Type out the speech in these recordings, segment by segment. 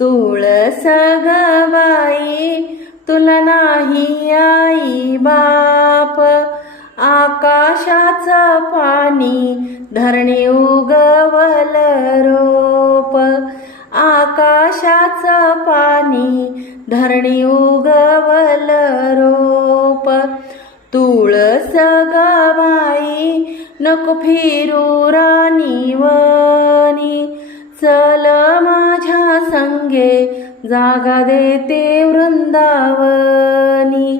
तुळस गवाई तुला नाही आई बाप. आकाशाचं पाणी धरणी उगवल रोप. आकाशाचं पाणी धरणी उगवल रोप. तुळस गवाई नको फिरू राणी वनी. चल माझ्या संगे जागा देते वृंदावनी.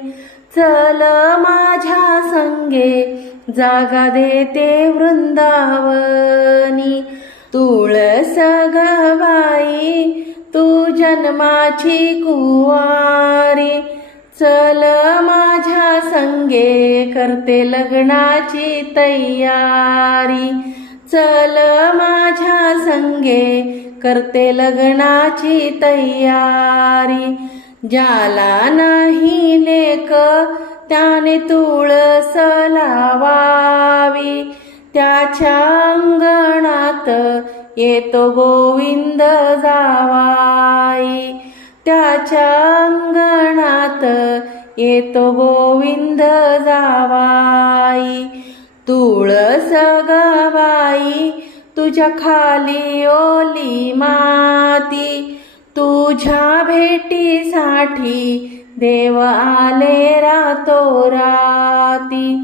चल माझ्या संगे जागा देते वृंदावनी. तुळस गवाई तू जन्माची कुवारी. चल माझ्या संगे करते लग्नाची तयारी. चल माझ्या संगे करते लग्नाची तयारी. ज्याला नाही लेक त्याने तुळस लावावी. त्याच्या अंगणात येतो गोविंद जावाई. त्याच्या अंगणात येतो गोविंद जावाई. तुळस गवाई तुझ्या खाली ओली माती तुझ्या भेटीसाठी देव आले रातो राती.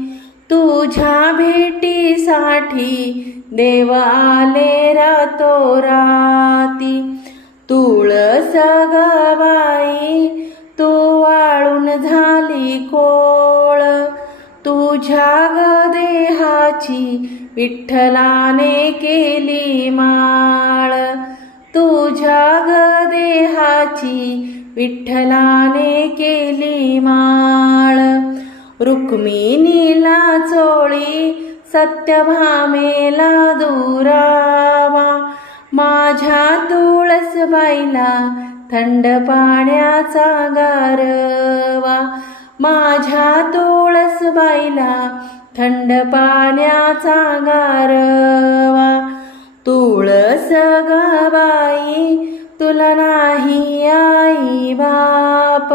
तुझ्या भेटीसाठी देव आले रातो राती. तुळस गवाई तू वाळून झाली को तुझ्या ग देहाची विठ्ठलाने केली माळ. तुझ्या ग देहाची विठ्ठलाने केली माळ. रुक्मिणीला चोळी सत्यभामेला दुरावा. माझ्या तुळसबाईला थंड पाण्याचा गारवा. तुळसबाईला थंड पाण्याचा गारवा. तुळस गबाई तुला नाही आई बाप.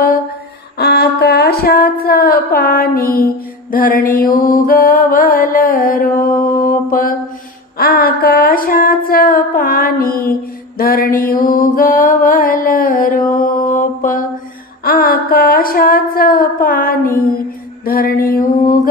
आकाशाचं पाणी धरणी उगवल रोप. आकाशाचं पाणी धरणी उगवल रोप. आकाशाचं पाणी धरणयुग